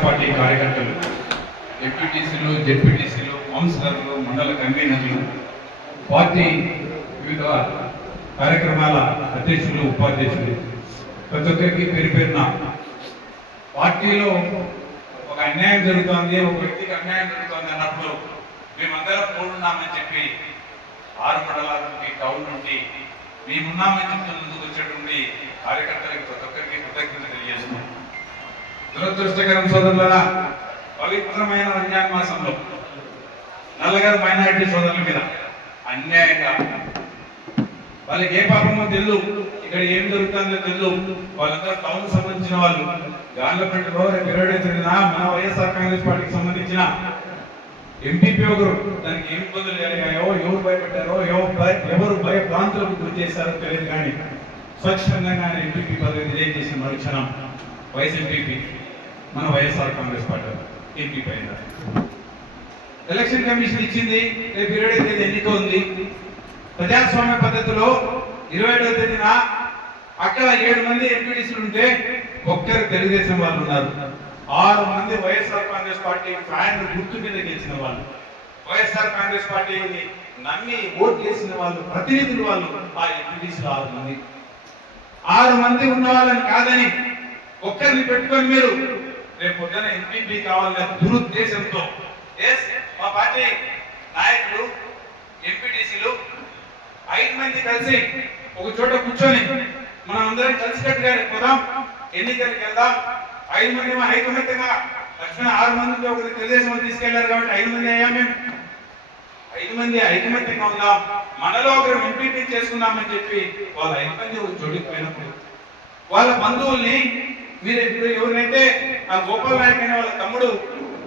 Congress party కార్యకర్తలు, ఎంపీటీసీలు, జెడ్పీటీసీలు, కౌన్సిలర్లు, మండల కన్వీనర్లు, పార్టీ వివిధ కార్యక్రమాల అధ్యక్షులు, ఉపాధ్యక్షులు, ప్రతి ఒక్కరికి పేరు పేరున పార్టీలో ఒక అన్యాయం జరుగుతోంది, ఒక వ్యక్తికి అన్యాయం జరుగుతోంది అన్నప్పుడు మేమందరం తోడున్నామని చెప్పి 6 మండలాల నుండి, టౌన్ నుండి మేమున్నామని చెప్తూ ముందుకు వచ్చేటువంటి కార్యకర్తలకు ప్రతి ఒక్కరికి కృతజ్ఞత తెలియజేస్తున్నాం. దురదృష్టకరం సోదరులారా, పవిత్రమైన రంజాన్ మాసంలో నల్లగారు మైనారిటీ సోదరుల మీద అన్యాయంగా వాళ్ళకి ఏ పాపమో తెలు, ఇక్కడ ఏం జరుగుతుందో తెలు, వాళ్ళందరూ టౌన్ సంబంధించిన వాళ్ళు గార్లపేటలో రేపు 20వ తేదీన మన వైఎస్ఆర్ కాంగ్రెస్ పార్టీకి సంబంధించిన ఎంపీపీ ఒకరు దానికి ఏమి ఇబ్బందులు కలిగాయో, ఎవరు భయపెట్టారో, ఎవరు భయభ్రాంతులకు గురి చేశారో తెలియదు, కానీ స్వచ్ఛందంగా ఎంపీపీ పదవి రిజైన్ చేసిన మరుక్షణం వైస్ ఎంపీపీ మన వైఎస్ఆర్ కాంగ్రెస్ పార్టీ ఎంపీ పైన ఎలక్షన్ కమిషన్ ఇచ్చింది. రేపు 20వ తేదీ ఎన్నిక ఉంది. ప్రజాస్వామ్య పద్ధతిలో 27వ తేదీన అక్కడ 7 మంది ఎంపీటీసీలు ఉంటే ఒక్కరు తెలుగుదేశం వాళ్ళు ఉన్నారు. 6 మంది వైఎస్ఆర్ కాంగ్రెస్ పార్టీ ఫ్యాన్ గుర్తు మీద గెలిచిన వాళ్ళు, వైఎస్ఆర్ కాంగ్రెస్ పార్టీని నమ్మి ఓటు చేసిన వాళ్ళు, ప్రతినిధులు వాళ్ళు ఆ ఎంపీటీసీలు 6 మంది. 6 మంది ఉన్న వాళ్ళని కాదని ఒక్కరిని పెట్టుకొని మీరు రేపు పొద్దున ఎంపీపీ కావాలనే దురుద్దేశంతో మా పార్టీ నాయకులు, ఎంపీటీసీలు 5 మంది కలిసి ఒక చోట కూర్చొని మనం అందరం కలిసికట్టుగా పోదాం, ఎన్నికలకు వెళ్దాం. 5 మంది ఐకమత్యంగా లక్ష్మణ 6 మందితో ఒకరి తెలుగుదేశం తీసుకెళ్లారు కాబట్టి 5 మంది అయ్యాం. మేము 5 మంది ఐకమత్యంగా ఉందాం, మనలో ఒకరు ఎంపీపీ చేసుకుందామని చెప్పి వాళ్ళ 5 మంది ఒక చోటుకి పోయినప్పుడు వాళ్ళ బంధువుల్ని మీరు ఇప్పుడు ఎవరైతే ఆ గోపాల్ నాయక్ అనే వాళ్ళ తమ్ముడు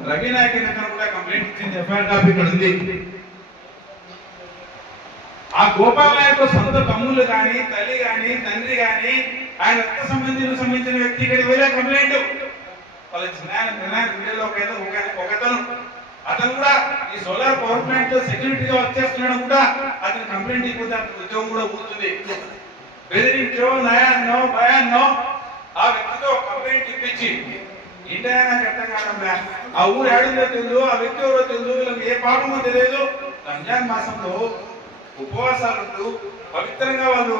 రవి నాయక్ అనే తను కూడా కంప్లైంట్ ఇచ్చింది, ఎఫ్ఐఆర్ కాపీ ఇక్కడ ఉంది. ఆ గోపాల్ నాయక్ సొంత తమ్ముళ్ళు కానీ, తల్లి కానీ, తండ్రి కానీ, ఆయన రక్త సంబంధించిన వ్యక్తి ఇక్కడికి వెళ్ళే కంప్లైంట్ వాళ్ళ వీడియోలో ఒకతను అతను కూడా ఈ సోలార్ పవర్ ప్లాంట్ లో సెక్యూరిటీగా వర్క్ చేస్తున్నాడు కూడా అతను కంప్లైంట్ ఇవ్వకపోతే అతని ఉద్యోగం కూడా పోతుంది. బెదిరించో, నయాన్నో, భయాన్నో ఆ వ్యక్తితో కంప్లైంట్ ఇప్పించి ఇండియా నాకు అర్థం కాకుండా ఆ ఊరు ఏడుందో తెలియదు, ఆ వ్యక్తి ఎవరో తెలియదు, వీళ్ళకి ఏ పాపమో తెలియదు. రంజాన్ మాసంలో ఉపవాసాలు పవిత్రంగా వాళ్ళు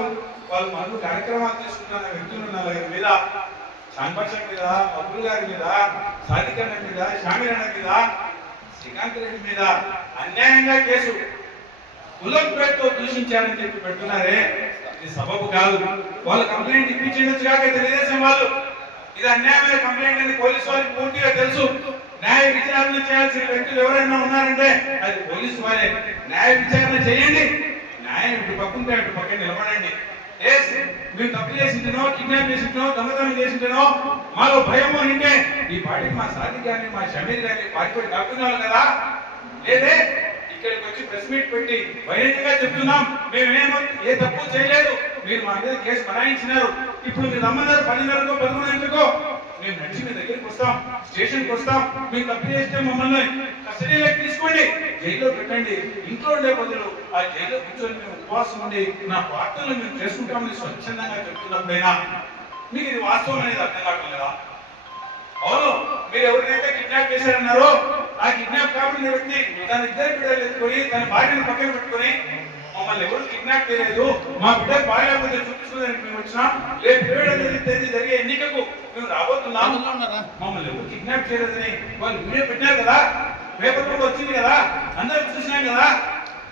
మందు కార్యక్రమాలు తీసుకుంటున్న వ్యక్తులు 4 మీద, శాంపర్షం మీద, అబ్దుల్ గారి మీద, సాదికన్న మీద, షామిరన్న మీద, శ్రీకాంత్ రెడ్డి మీద అన్యాయంగా కేసు కులం పేరుతో దూషించారని చెప్పి పెడుతున్నారే, ఇది సబబు కాదు. వాళ్ళు కంప్లైంట్ ఇప్పించవచ్చు కాక తెలుగుదేశం వాళ్ళు ఇది అన్యాయమైన కంప్లైంట్ అని పోలీసు వాళ్ళకి పూర్తిగా తెలుసు. న్యాయ విచారణ చేయాల్సిన వ్యక్తులు ఎవరైనా ఉన్నారంటే అది పోలీసు వారే. న్యాయ విచారణ చేయండి, న్యాయం ఇటు పక్కుంటే అటు పక్కన నిలబడండి. మీరు తప్పు చేసింటేనో, కిడ్నాప్ చేసింటేనో, దొంగతనం చేసింటేనో మాలో భయము అంటే ఈ పార్టీకి మా సాదిక్ కానీ, మా షమీర్ కానీ పార్టీ కాకున్నారు కదా. లేదే ఇక్కడికి వచ్చి ప్రెస్ మీట్ పెట్టి బహిరంగంగా చెప్తున్నాం, మేమేమో ఏ తప్పు చేయలేదు, మీరు మా మీద కేసు బనాయించినారు, ఇప్పుడు మీరు రమ్మన్నారు 10:30కో 11 మేము నడిచి మీ దగ్గరికి వస్తాం, స్టేషన్కి వస్తాం, మీరు తప్పు చేస్తే మమ్మల్ని కస్టడీలోకి తీసుకోండి, జైల్లో పెట్టండి. ఇంట్లో ఉండే బదులు ఆ జైల్లో కూర్చొని మేము ఉపవాసం ఉండి నా ప్రార్థనలు మేము చేసుకుంటామని స్వచ్ఛందంగా చెప్తున్నప్పుడైనా మీకు ఇది వాస్తవం అనేది అర్థం కావట్లేదా? అవును, మీరు ఎవరినైతే కిడ్నాప్ చేశారన్నారో ఆ కిడ్నాప్ కాబడిన వ్యక్తి తన 2 బిడ్డలు ఎత్తుకొని, తన భార్యను పక్కన పెట్టుకొని మమ్మల్ని ఎవరు కిడ్నాప్ చేయలేదు, మా బిడ్డ బాగాలేకపోతే చూపించుకోవడానికి మేము వచ్చినాం, రేపు 27వ తేదీ జరిగే ఎన్నికకు మేము రాబోతున్నాము, మమ్మల్ని ఎవరు కిడ్నాప్ చేయలేదని వాళ్ళు వీడియో పెట్టారు కదా, పేపర్లో కూడా వచ్చింది కదా, అందరూ చూసినాం కదా.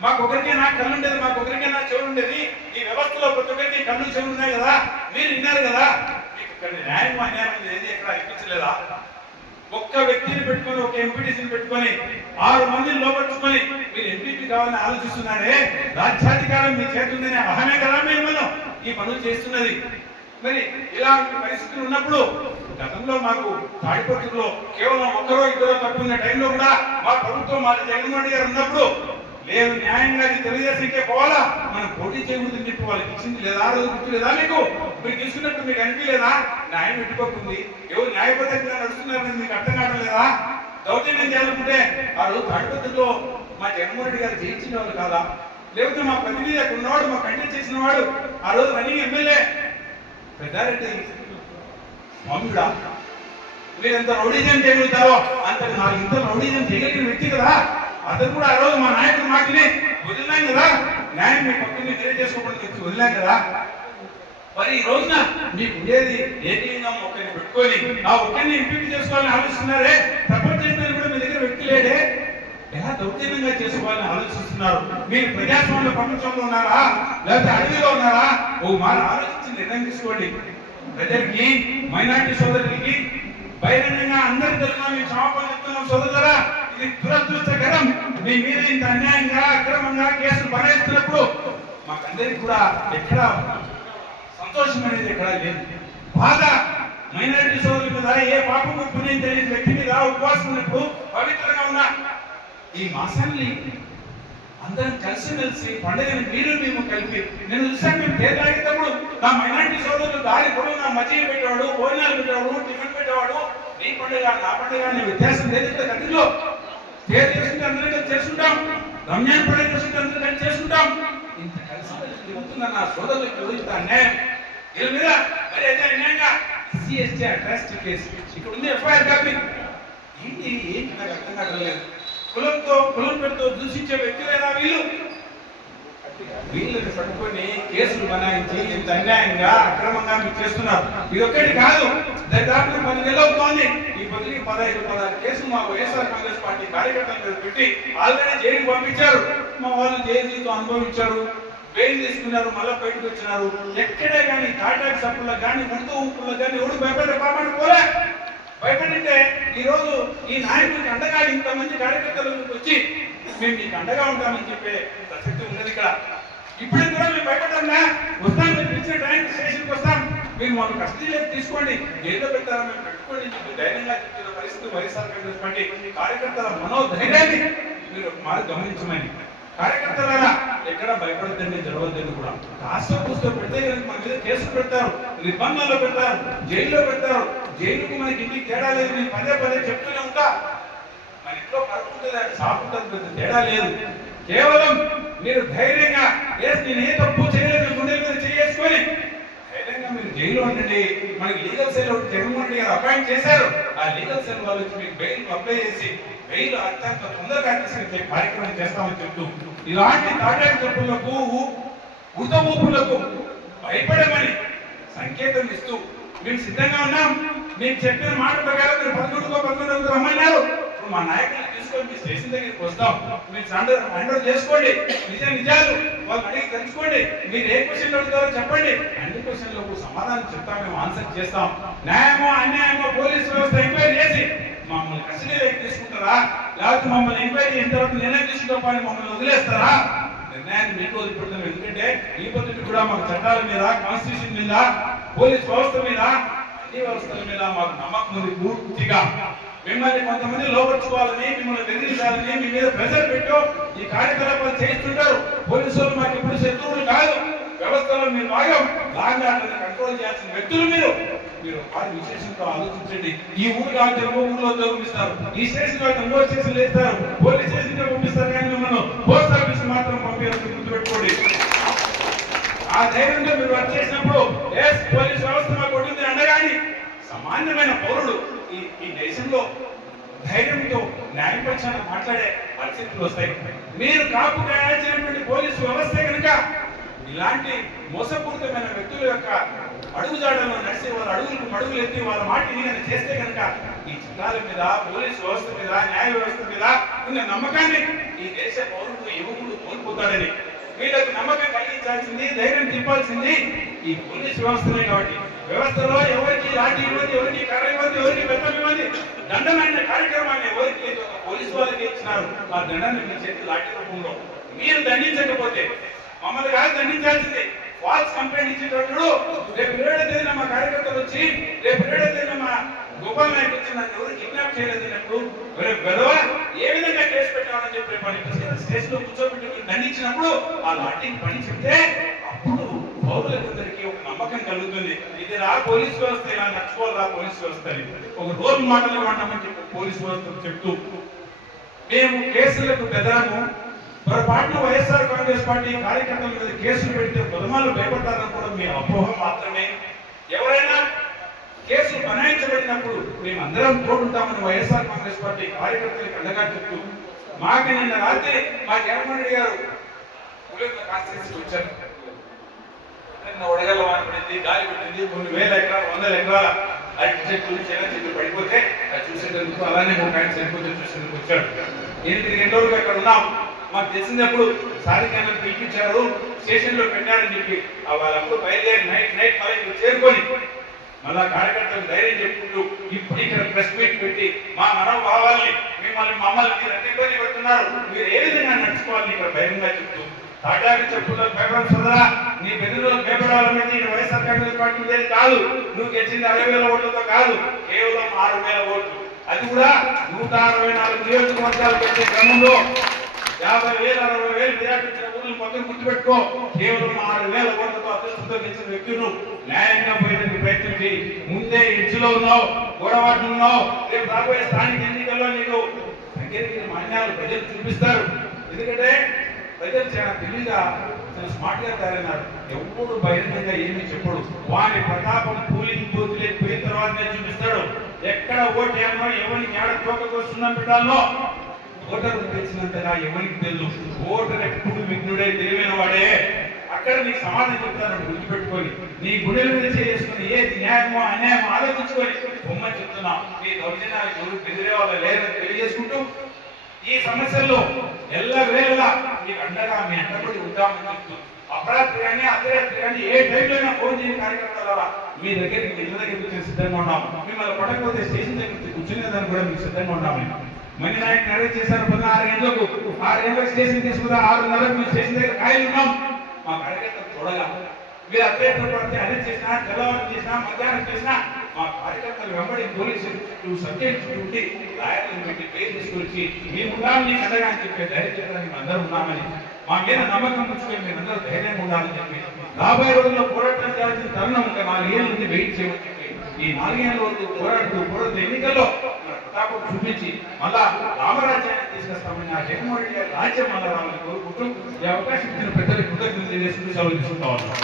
మాకొకరికే నా కళ్ళు ఉండేది, మాకొకరికే నా చెవులు ఉండేది, ఈ వ్యవస్థలో ప్రతి ఒక్కరికి కళ్ళు చెవులు ఉన్నాయి కదా, మీరు విన్నారు కదా. మీకు ఇక్కడ న్యాయం అన్యాయం ఏది ఎక్కడ అనిపించలేదా? ఒక్క వ్యక్తిని పెట్టుకొని, ఒక ఎంపీటీసీని పెట్టుకొని 6 మందిని లోపరుచుకొని మీరు ఎంపీపీ కావాలని ఆలోచిస్తున్నారే, రాజ్యాధికారం మీ చేతుందనే అహమే కదా మేము ఈ పనులు చేస్తున్నది. మరి ఇలాంటి పరిస్థితులు ఉన్నప్పుడు గతంలో మాకు తాడిపత్రిలో కేవలం 1-2 తప్పున్న టైంలో కూడా మా ప్రభుత్వం, మా జగన్మోహన్ రెడ్డి గారు ఉన్నప్పుడు లేదు న్యాయంగా తెలుగుదేశంకే పోవాలా, మనం పోటీ చేయకూడదని చెప్పి వాళ్ళకి ఇచ్చింది లేదా? ఆ రోజు గుర్తు లేదా మీకు? మీరు తీసుకున్నట్టు మీకు అనిపించలేదా? న్యాయం ఎట్టుకోకుంది, ఎవరు న్యాయబద్ధంగా నడుస్తున్నారని మీకు అర్థం కావడం లేదా? దౌర్జన్యం చేయాలనుకుంటే ఆ రోజు తాడిపత్రిలో మా జగన్మోహన్ రెడ్డి గారు జయించిన వాళ్ళు కాదా? లేకపోతే మా ప్రతినిధి అక్కడ ఉన్నవాడు, మా కంటెంట్ చేసిన వాడు ఆ రోజు రన్నింగ్ ఎమ్మెల్యే పెద్దారెడ్డి స్వామిడా మీరు ఎంత రౌడీజం చేయగలుగుతారో అంత నాకు ఇంత రౌడీజం చేయగలిగిన వ్యక్తి కదా. అతను కూడా ఆ రోజు మా నాయకుడు మాటని వదిలినాం కదా, న్యాయం మీ పక్కని తెలియజేసుకోవడానికి వచ్చి వదిలాం కదా. మరి ఈ రోజున మీకు ఉండేది ఏకలింగం ఒక్కరిని పెట్టుకొని ఆ ఒక్కరిని ఎంపిక చేసుకోవాలని ఆలోచిస్తున్నారే, ప్రపంచంలో కూడా మీ దగ్గర వ్యక్తి లేడే, ఎలా దౌర్జన్యంగా చేసుకోవాలని ఆలోచిస్తున్నారు. మీరు ప్రజాస్వామ్య ప్రపంచంలో ఉన్నారా లేకపోతే అడవిలో ఉన్నారా? ఓ మాట ఆలోచించి నిర్ణయం తీసుకోండి. ప్రజలకి, మైనారిటీ సోదరులకి బహిరంగంగా అందరి తరఫున మేము క్షమాపణ చెప్తున్నాం సోదరులారా. ఇది దురదృష్టకరం. మీ మీద ఇంత అన్యాయంగా అక్రమంగా కేసులు బనాయిస్తున్నప్పుడు మాకందరికి కూడా ఎక్కడ సంతోషం అనేది ఎక్కడా లేదు. బాధ మైనారిటీ సోదరుల మీద, ఏ పాపము పుణ్యం తెలియని వ్యక్తి మీద ఉపవాసం ఉన్నప్పుడు పవిత్రంగా ఉన్న ఈ మాసాన్ని అందరం కలిసి పండుగని మీరు మేము కలిపి నేను చూసాను. మేము పేరు తాగేటప్పుడు నా మైనారిటీ సోదరులు దారి పొడవు నా మజ్జిగ పెట్టేవాడు, భోజనాలు పెట్టేవాడు, టిఫిన్ పెట్టేవాడు. నీ పండుగ నా పండుగ అనే వ్యత్యాసం లేదు ఇక్కడ గదిలో. పేరు చేసుకుంటే అందరం కలిసి చేసుకుంటాం, రంజాన్ పండుగ చేసుకుంటే అందరం కలిసి చేసుకుంటాం. ఇంత కలిసి జరుగుతున్న నా సోదరులకు ఇంత అన్యాయం వీళ్ళ మీద మరి అయితే అన్యాయంగా ఎస్సీ ఎస్టీ అట్రాసిటీ కేసు ఇక్కడ ఉంది. ఎఫ్ఐఆర్ కాపీ ఏంటి నాకు అర్థం కావట్లేదు. కులం పెడుతూ దూషించే వ్యక్తులైనా వీళ్ళని పట్టుకొని కేసులు బనాయించి ఇంత అన్యాయంగా అక్రమంగా మీరు చేస్తున్నారు. ఇది ఒక్కటి కాదు, దాదాపు 10 నెలలు అవుతోంది. ఈ పొద్దుకి 15-16 కేసులు మా వైఎస్ఆర్ కాంగ్రెస్ పార్టీ కార్యకర్తల మీద పెట్టి ఆల్రెడీ జైలుకి పంపించారు. మా వాళ్ళు జైలుతో అనుభవించారు, బెయిల్ తీసుకున్నారు, మళ్ళీ బయటకు వచ్చినారు. ఎక్కడే కానీ కాంట్రాక్ట్ సభ్యులకు కానీ ఉర్దూ ఊపులకు కానీ ఎవడు భయపడే పాపని పోలే. భయపడింటే ఈరోజు ఈ నాయకుడికి అండగా ఇంతమంది కార్యకర్తలు వచ్చి మేము మీకు అండగా ఉంటామని చెప్పే ప్రసక్తి ఉన్నది ఇక్కడ. ఇప్పుడు కూడా మేము భయపడ్డా వస్తాం, మీరు ఇచ్చిన టైం స్టేషన్కి వస్తాం, మీరు మాకు కస్టడీలోకి తీసుకోండి, జైల్లో పెడతారా మేము పెట్టుకోండి చెప్పి ధైర్యంగా చెప్తున్న పరిస్థితి వైఎస్ఆర్ కాంగ్రెస్ పార్టీ కార్యకర్తల మనోధైర్యాన్ని మీరు మాకు గమనించమని. కార్యకర్తలారా ఎక్కడ భయపడద్దండి, జరగద్దండి కూడా. రాష్ట్ర పుస్తకం పెడితే మన మీద కేసులు పెడతారు, నిర్బంధంలో పెడతారు, జైల్లో పెడతారు. జైలుకు మనకి ఇంటికి తేడా లేదు. నేను పదే చెప్తూనే ఉంటా, మన ఇంట్లో పడుకుంటుంది సాపుతుంది, తేడా లేదు. కేవలం మీరు ధైర్యంగా నేను ఏ తప్పు చేయలేదు గుండెల మీద చేసుకొని ధైర్యంగా మీరు జైల్లో ఉండండి. మనకి లీగల్ సెల్ ఒకటి జగన్మోహన్ రెడ్డి గారు అపాయింట్ చేశారు. ఆ లీగల్ సెల్ వాళ్ళు వచ్చి మీకు బెయిల్ అప్లై చేసి బెయిల్ అత్యంత తొందరగా తీసుకెళ్తే కార్యక్రమం చేస్తామని చెప్తూ ఇలాంటి తాటాకు చెప్పులకు ఉత ఊపులకు భయపడమని సంకేతం ఇస్తూ మేము సిద్ధంగా ఉన్నాం. మేము చెప్పిన మాట ప్రకారం మీరు 11 రమ్మన్నారు. ఇప్పుడు మా నాయకులు తీసుకొని మీ స్టేషన్ దగ్గరికి వస్తాం, మీరు హ్యాండ్ చేసుకోండి, నిజాలు వాళ్ళు అడిగి తెలుసుకోండి. మీరు ఏ క్వశ్చన్ అడుగుతారో చెప్పండి, అన్ని క్వశ్చన్లకు సమాధానం చెప్తాం, మేము ఆన్సర్ చేస్తాం. న్యాయమో అన్యాయమో పోలీసు వ్యవస్థ ఎంక్వైరీ చేసి మమ్మల్ని కస్టడీలోకి తీసుకుంటారా లేకపోతే మమ్మల్ని ఎంక్వైరీ చేసిన తర్వాత నిర్ణయం తీసుకుంటాం మమ్మల్ని వదిలేస్తారా? నిర్ణయాన్ని మీకు వదిలిపెడతాం. ఎందుకంటే ఈ పద్ధతి కూడా మాకు చట్టాల మీద, కాన్స్టిట్యూషన్ మీద, పోలీస్ వ్యవస్థ మీద, అన్ని వ్యవస్థల మీద మాకు నమ్మకం ఉంది పూర్తిగా. మిమ్మల్ని కొంతమంది లోపరుచుకోవాలని, మిమ్మల్ని బెదిరించాలని మీ మీద ప్రెజర్ పెట్టో ఈ కార్యకలాపాలు చేస్తుంటారు. పోలీసులు మాకు ఎప్పుడు శత్రువులు కాదు. వ్యవస్థలో మీరు భాగం, లాంగాలను కంట్రోల్ చేయాల్సిన వ్యక్తులు మీరు వారి విశేషంతో ఆలోచించండి. ఈ ఊరు కాదు ఊళ్ళో ఉద్యోగం ఇస్తారు, ఈ స్టేషన్ కాదు ఇంకో స్టేషన్ వేస్తారు, పోలీస్ స్టేషన్ పంపిస్తారు, కానీ మిమ్మల్ని పోస్ట్ ఆఫీస్ మాత్రం పంపించాలని గుర్తుపెట్టుకోండి. ఆ ధైర్యంగా మీరు వర్క్ చేసినప్పుడు పోలీస్ వ్యవస్థ మాకు కొట్టింది అండగాని సామాన్యమైన పౌరుడు ఈ దేశంలో ధైర్యంతో న్యాయపక్షాన్ని మాట్లాడే పరిస్థితులు వస్తాయి. మీరు కాపు కాయాల్సినటువంటి పోలీసు వ్యవస్థ కనుక ఇలాంటి మోసపూరితమైన వ్యక్తుల యొక్క అడుగుజాడల్లో నడిచి వాళ్ళ అడుగులు ఎత్తి వాళ్ళ మాట విని చేస్తే కనుక ఈ చట్టాల మీద, పోలీసు వ్యవస్థ మీద, న్యాయ వ్యవస్థ మీద ఉన్న నమ్మకాన్ని ఈ దేశ పౌరుడు యువకుడు కోల్పోతాడని వీళ్ళకు నమ్మకం కలిగించాల్సింది, ధైర్యం తిప్పాల్సింది ఈ పోలీసు వ్యవస్థనే. కాబట్టి వ్యవస్థలో ఎవరికి లాఠీ ఇవ్వండి, ఎవరికి కర్ర ఇవ్వండి, ఎవరికి బెత్తం ఇవ్వండి, దండమైన కార్యక్రమాన్ని ఎవరికి లేదు పోలీసు వాళ్ళకి ఇచ్చినారు. ఆ దండాన్ని మీ చేతి లాఠీ రూపంలో మీరు దండించకపోతే మమ్మల్ని కాదు దండించాల్సింది. ఫాల్స్ కంప్లైంట్ ఇచ్చేటప్పుడు రేపు 7వ తేదీన మా కార్యకర్తలు వచ్చి రేపు 7వ తేదీన మా గోపాల్ నాయక్ వచ్చి నన్ను ఎవరు కిడ్నాప్ చేయలేదన్నప్పుడు ఏ విధంగా కేసు పెట్టామని చెప్పి రేపు స్టేషన్ లో కూర్చోబెట్టి దండించినప్పుడు ఆ లాఠీకి పని చెప్తే అప్పుడు పౌరులందరికీ ఒక నమ్మకం కలుగుతుంది. ఇది రా పోలీస్ వ్యవస్థ ఇలా నడుచుకోవాలి, రా పోలీస్ వ్యవస్థ అని ఒక రోల్ మాటలు వాడమని చెప్పి పోలీస్ వ్యవస్థ చెప్తూ మేము కేసులకు బెదరము. పొరపాటున వైఎస్ఆర్ కాంగ్రెస్ పార్టీ కార్యకర్తల మీద కేసులు పెడితే ప్రథమాలు భయపడతారని కూడా మీ అపోహ మాత్రమే. ఎవరైనా కేసులు బనాయించబడినప్పుడు మేమందరం తోడుంటామని వైఎస్ఆర్ కాంగ్రెస్ పార్టీ కార్యకర్తలకు అండగా చెప్తూ మాకు నిన్న రాత్రి మా జగన్మోహన్ రెడ్డి గారు కాన్స్టిట్యూన్సీ వచ్చారు. నిన్న వడగల్ల వాన పడింది, గాలి పడింది, కొన్ని వేల ఎకరాలు 100 ఎకరాల అరటి చెట్లు చిన్న చెట్లు పడిపోతే అది చూసేందుకు, అలానే ఒక ఆయన చనిపోతే చూసేందుకు వచ్చాడు. నేను 2 రోజులు అక్కడ ఉన్నాం. మాకు తెలిసినప్పుడు సాధికారులను పిలిపించారు, స్టేషన్ లో పెట్టారని చెప్పి వాళ్ళప్పుడు బయలుదేరి నైట్ కాలేజీలో చేరుకొని మళ్ళా కార్యకర్తలకు ధైర్యం చెప్పుకుంటూ ఇప్పుడు ఇక్కడ ప్రెస్ మీట్ పెట్టి మా మనోభావాల్ని మమ్మల్ని మీరు ఎంత ఇబ్బంది పెడుతున్నారు, మీరు ఏ విధంగా నడుచుకోవాలని ఇక్కడ బహిరంగ చెప్తూ తాటాకి చెప్పుల్లో పేపర్ సోదరా, నీ బెదిలో పేపర్ వాళ్ళ వైఎస్ఆర్ కాంగ్రెస్ పార్టీ లేదు కాదు, నువ్వు గెలిచింది 60,000 ఓట్లతో కాదు, కేవలం 6,000 ఓట్లు. అది కూడా 164 నియోజకవర్గాలు పెట్టే క్రమంలో 50,000 60,000 మెజార్టీ ఇచ్చిన ఊర్లు మొత్తం గుర్తుపెట్టుకో. కేవలం 6,000 ఓట్లతో అదృష్టంతో గెలిచిన వ్యక్తులు న్యాయంగా పోయేందుకు ప్రయత్నం చేయి. ముందే ఎడ్జ్లో ఉన్నావు, గోడవాట్లు ఉన్నావు. రేపు రాబోయే స్థానిక ఎన్నికల్లో నీకు దగ్గరికి మాన్యాలు ప్రజలు చూపిస్తారు. ఎందుకంటే ప్రజలు చాలా తెలివిగా చాలా స్మార్ట్ గా తయారైనారు. ఎప్పుడు బహిరంగంగా ఏమీ చెప్పడు. వారి ప్రతాపం పోలింగ్ బూత్ పోయిన తర్వాతనే చూపిస్తాడు. ఎక్కడ ఓటు ఏమో ఎవరికి ఏడ తోకకు వస్తుందని పెట్టాలో ఓటరు తెలిసినంతగా ఎవరికి తెలుసు. ఓటర్ ఎప్పుడు విఘ్నుడే, తెలివైన వాడే. అక్కడ నీకు సమాధానం చెప్తాను గుర్తుపెట్టుకొని, నీ గుండెల మీద చేసుకుని ఏది న్యాయమో అన్యాయమో ఆలోచించుకొని బొమ్మని చెప్తున్నా. నీ దౌర్జన్యాలకు ఎవరు బెదిరే వాళ్ళు లేదని తెలియజేసుకుంటూ ఈ సమస్యల్లో ఎల్లవేళలా మీకు అండగా మీ అండబడి ఉంటామని చెప్తూ అపరాత్రి కానీ అర్ధరాత్రి కానీ ఏ టైంలో అయినా ఫోన్ చేయని కార్యకర్తల మీ దగ్గరికి ఇళ్ళ దగ్గరికి సిద్ధంగా ఉన్నాము. మిమ్మల్ని పడకపోతే స్టేషన్ దగ్గరికి కూర్చునేదానికి కూడా మీకు సిద్ధంగా ఉన్నాము. మణి నాయక్ అరెస్ట్ చేశారు 6 గంటలకు స్టేషన్ తీసుకురా, 6:30 మేము స్టేషన్ దగ్గర కాయలు ఉన్నాం. మా కార్యకర్తలు చూడగా మీరు అర్ధరాత్రి పడితే అరెస్ట్ చేసినా, తెల్లవారు చేసినా, మధ్యాహ్నం చేసినా మా కార్యకర్తలు వెంబడి పోలీసులు సబ్జెక్ట్ ఉండి లాయర్లను పెట్టి పేరు తీసుకొచ్చి మేమున్నాం నీకు అండగా అని చెప్పి ధైర్యం చెప్పడానికి అందరూ ఉన్నామని, మా మీద నమ్మకం ఉంచుకొని మీరందరూ ధైర్యంగా ఉండాలని చెప్పి రాబోయే రోజుల్లో పోరాటం చేయాల్సిన తరుణం ఇంకా 4 ఏళ్ళ నుండి వెయిట్ చేయమని చెప్పి ఈ 4 ఏళ్ళ రోజు పోరాడుతూ ఎన్నికల్లో ప్రతాపం చూపించి మళ్ళా రామరాజ్యాన్ని తీసుకొస్తామని ఆ జగన్మోహన్ రెడ్డి గారి రాజ్యం మళ్ళా రావాలని కోరుకుంటూ ఈ అవకాశం ఇచ్చిన పెద్దలకు కృతజ్ఞతలు తెలియజేసుకుంటూ సెలవు తీసుకుంటా ఉన్నాం.